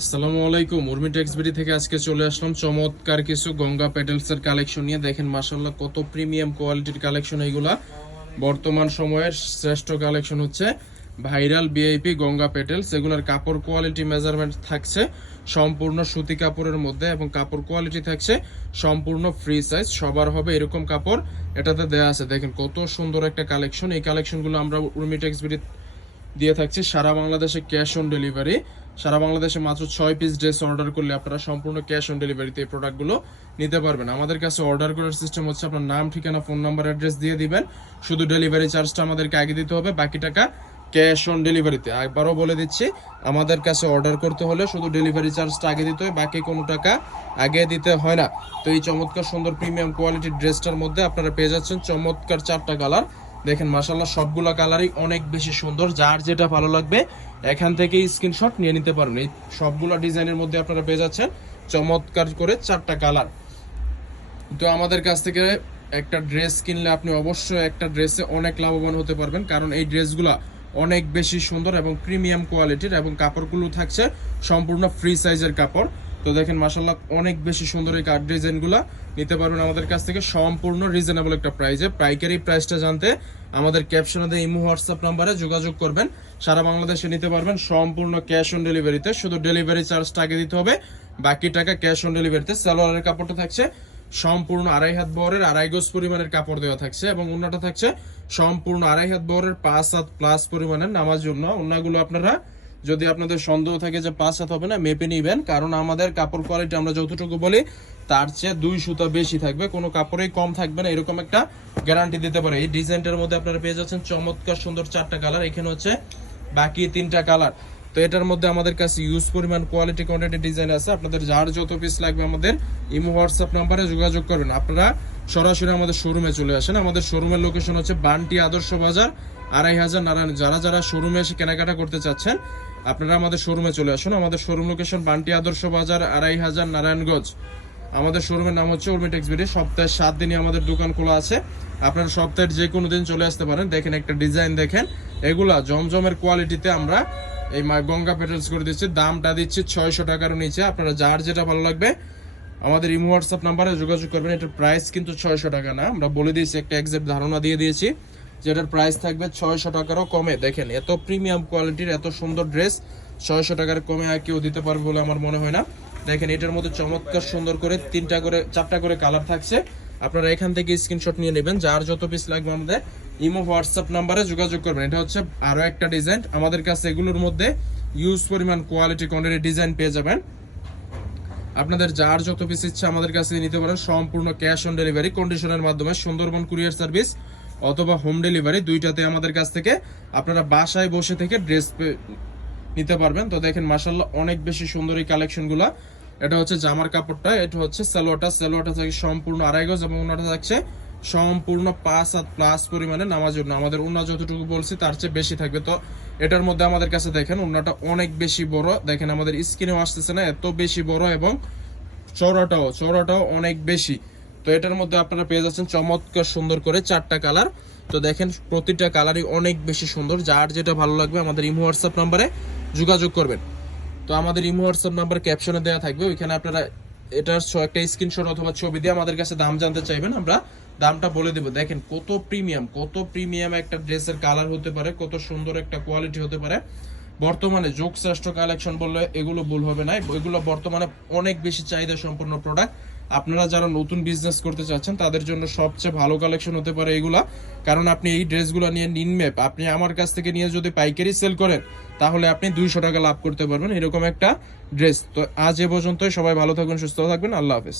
আসসালামু আলাইকুম। উর্মি টেক্সবিডি থেকে আজকে চলে আসলাম চমৎকার কিছু গঙ্গা প্যাটেলসের কালেকশন নিয়ে। দেখেন মাশাআল্লাহ কত প্রিমিয়াম কোয়ালিটির কালেকশন এইগুলা। বর্তমান সময়ের শ্রেষ্ঠ কালেকশন হচ্ছে ভাইরাল বিআইপি গঙ্গা প্যাটেলস। এগুলার কাপড় কোয়ালিটি মেজারমেন্ট থাকছে সম্পূর্ণ সুতি কাপড়ের মধ্যে এবং কাপড় কোয়ালিটি থাকছে সম্পূর্ণ ফ্রি সাইজ। সবার হবে এরকম কাপড় এটাতে দেয়া আছে। দেখেন কত সুন্দর একটা কালেকশন। এই কালেকশনগুলো আমরা উর্মি টেক্সবিডি দিয়ে থাকছে সারা বাংলাদেশে ক্যাশ অন ডেলিভারি। সারা বাংলাদেশে মাত্র 6 পিস ড্রেস অর্ডার করলে আপনারা সম্পূর্ণ ক্যাশ অন ডেলিভারিতে এই প্রোডাক্টগুলো নিতে পারবেন। আমাদের কাছে অর্ডার করার সিস্টেম হচ্ছে আপনার নাম, ঠিকানা, ফোন নাম্বার, অ্যাড্রেস দিয়ে দিবেন। শুধু ডেলিভারি চার্জটা আমাদেরকে আগে দিতে হবে, বাকি টাকা ক্যাশ অন ডেলিভারিতে। একবারও বলে দিচ্ছি, আমাদের কাছে অর্ডার করতে হলে শুধু ডেলিভারি চার্জটা আগে দিতে হয়, বাকি কোনো টাকা আগে দিতে হয় না। তো এই চমৎকার সুন্দর প্রিমিয়াম কোয়ালিটির ড্রেসটার মধ্যে আপনারা পেয়ে যাচ্ছেন চমৎকার 4টা কালার। দেখেন মাশাআল্লাহ সবগুলা কালারই অনেক বেশি সুন্দর। যার যেটা ভালো লাগবে এখান থেকে স্ক্রিনশট নিয়ে নিতে পারবেন। এই সবগুলা ডিজাইনের মধ্যে আপনারা পেয়ে যাচ্ছেন চমৎকার করে 4টা কালার। তো আমাদের কাছ থেকে একটা ড্রেস কিনলে আপনি অবশ্যই একটা ড্রেসে অনেক লাভবান হতে পারবেন, কারণ এই ড্রেসগুলা অনেক বেশি সুন্দর এবং প্রিমিয়াম কোয়ালিটির এবং কাপড়গুলো থাকছে সম্পূর্ণ ফ্রি সাইজের কাপড়। তো দেখেন মাশাআল্লাহ অনেক বেশি সুন্দর এই কাট ডিজাইনগুলো নিতে পারবেন আমাদের কাছ থেকে সম্পূর্ণ রিজনেবল একটা প্রাইসে। পাইকারি প্রাইসটা জানতে আমাদের ক্যাপশনে দেওয়া ইমো হোয়াটসঅ্যাপ নাম্বারে যোগাযোগ করবেন। সারা বাংলাদেশে নিতে পারবেন সম্পূর্ণ ক্যাশ অন ডেলিভারিতে। শুধু ডেলিভারি চার্জটা আগে দিতে হবে, বাকি টাকা ক্যাশ অন ডেলিভারিতে। সালোয়ারের কাপড়টা থাকছে সম্পূর্ণ 2.5 হাত বহরের 2.5 গজ পরিমাণের কাপড় দেওয়া থাকছে এবং ওন্নাটা থাকছে সম্পূর্ণ 2.5 হাত বহরের 5 হাত প্লাস পরিমাণের নামাজ জন্য। ওন্নাগুলো আপনারা যদি আপনাদের সন্দেহ থাকে যে 5 হাত হবে না, মেপে নিবেন, কারণ আমাদের কাপড় কোয়ালিটি আমরা যতটুকু বলি তার চেয়ে 2 সুতা বেশি থাকবে, কোনো কাপড়েই কম থাকবে না, এরকম একটা গ্যারান্টি দিতে পারে। এই ডিজাইনটার মধ্যে আপনারা পেয়ে যাচ্ছেন চমৎকার সুন্দর 4টা কালার। এখানে হচ্ছে বাকি 3টা কালার। তো এটার মধ্যে আমাদের কাছে ইউজ পরিমাণ কোয়ালিটি কোয়ান্টিটি ডিজাইন আছে। আপনাদের যার যত পিস লাগবে আমাদের ইমো হোয়াটসঅ্যাপ নাম্বারে যোগাযোগ করবেন। আপনারা সরাসরি আমাদের শোরুমে চলে আসেন। আমাদের শোরুমের লোকেশন হচ্ছে বান্টি আদর্শ বাজার 2500 নারায়ণ। যারা শোরুমে এসে কেনাকাটা করতে চাচ্ছেন আপনারা আমাদের শোরুমে চলে আসুন। আমাদের শোরুম লোকেশন বান্টি আদর্শ বাজার 2500 নারায়ণগঞ্জ। আমাদের শোরুমের নাম হচ্ছে উর্মি টেক্সবিডি। সপ্তাহে 7 দিনই আমাদের দোকান খোলা আছে। আপনারা সপ্তাহের যে কোনো দিন চলে আসতে পারেন। দেখেন একটা ডিজাইন দেখেন, এগুলা জমজমের কোয়ালিটিতে আমরা এই গঙ্গা প্যাটেলস করে দিচ্ছি। দামটা দিচ্ছি 600 টাকার নিচে। আপনারা যার যেটা ভালো লাগবে আমাদের ইমো হোয়াটসঅ্যাপ নাম্বারে যোগাযোগ করবেন। এটার প্রাইস কিন্তু 600 টাকা না, আমরা বলে দিয়েছি, একটা এক্সাক্ট ধারণা দিয়ে দিয়েছি যেটার প্রাইস থাকবে 600 টাকারও কমে। দেখেন এত প্রিমিয়াম কোয়ালিটির এত সুন্দর ড্রেস 600 টাকার কমে আর কেউ দিতে পারবে বলে আমার মনে হয় না। দেখেন এটার মধ্যে চমৎকার সুন্দর করে 4টা করে কালার থাকছে। আপনারা এখান থেকে স্ক্রিনশট নিয়ে নেবেন। যার যত পিস লাগবে আমাদের ইমো হোয়াটসঅ্যাপ নাম্বারে যোগাযোগ করবেন। এটা হচ্ছে আরো একটা ডিজাইন। আমাদের কাছে এগুলোর মধ্যে ইউজ পরিমাণ কোয়ালিটি কোয়ান্টিটি ডিজাইন পেয়ে যাবেন। আপনাদের যার যত পিস ইচ্ছা আমাদের কাছে নিতে পারেন সম্পূর্ণ ক্যাশ অন ডেলিভারি কন্ডিশনের মাধ্যমে। সুন্দরবন কুরিয়ার সার্ভিস অথবা হোম ডেলিভারি, দুইটাতে আমাদের কাছ থেকে আপনারা বাসায় বসে থেকে ড্রেস নিতে পারবেন। তো দেখেন মাশাআল্লাহ অনেক বেশি সুন্দর এই কালেকশনগুলো। এটা হচ্ছে জামার কাপড়টা, এটা হচ্ছে সালোয়ারটা থাকে সম্পূর্ণ 2.5 গজ এবং ওনাটা থাকছে সম্পূর্ণ 5 হাত প্লাস পরিমাণে নামাজ জন্য। আমাদের ওন্না যতটুকু বলছি তার চেয়ে বেশি থাকবে। তো এটার মধ্যে আমাদের কাছে দেখেন ওন্নাটা অনেক বেশি বড়। দেখেন আমাদের স্ক্রিনেও আসতেছে না, এত বেশি বড় এবং চওড়াটাও অনেক বেশি। তো এটার মধ্যে আপনারা পেয়ে যাচ্ছেন চমৎকার সুন্দর করে 4টা কালার। তো দেখেন প্রতিটা কালারই অনেক বেশি সুন্দর। যার যেটা ভালো লাগবে আমাদের ইমো হোয়াটসঅ্যাপ নাম্বারে যোগাযোগ করবেন। তো আমাদের ইমো হোয়াটসঅ্যাপ নাম্বার ক্যাপশনে দেওয়া থাকবে, ওইখানে আপনারা এটার একটা স্ক্রিনশট অথবা ছবি দিয়ে আমাদের কাছে দাম জানতে চাইবেন, আমরা দামটা বলে দেবো। দেখেন কত প্রিমিয়াম একটা ড্রেসের কালার হতে পারে, কত সুন্দর একটা কোয়ালিটি হতে পারে। বর্তমানে যোগ শ্রেষ্ঠ কালেকশন বললে এগুলো ভুল হবে না। এগুলো বর্তমানে অনেক বেশি চাহিদা সম্পন্ন প্রোডাক্ট। আপনারা যারা নতুন বিজনেস করতে চাচ্ছেন তাদের জন্য সবচেয়ে ভালো কালেকশন হতে পারে এগুলা। কারণ আপনি এই ড্রেসগুলো নিয়ে নিনমেপ আপনি আমার কাছ থেকে নিয়ে যদি পাইকারি সেল করেন তাহলে আপনি 200 টাকা লাভ করতে পারবেন, এরকম একটা ড্রেস। তো আজ এ পর্যন্তই। সবাই ভালো থাকবেন, সুস্থ থাকবেন। আল্লাহ হাফেজ।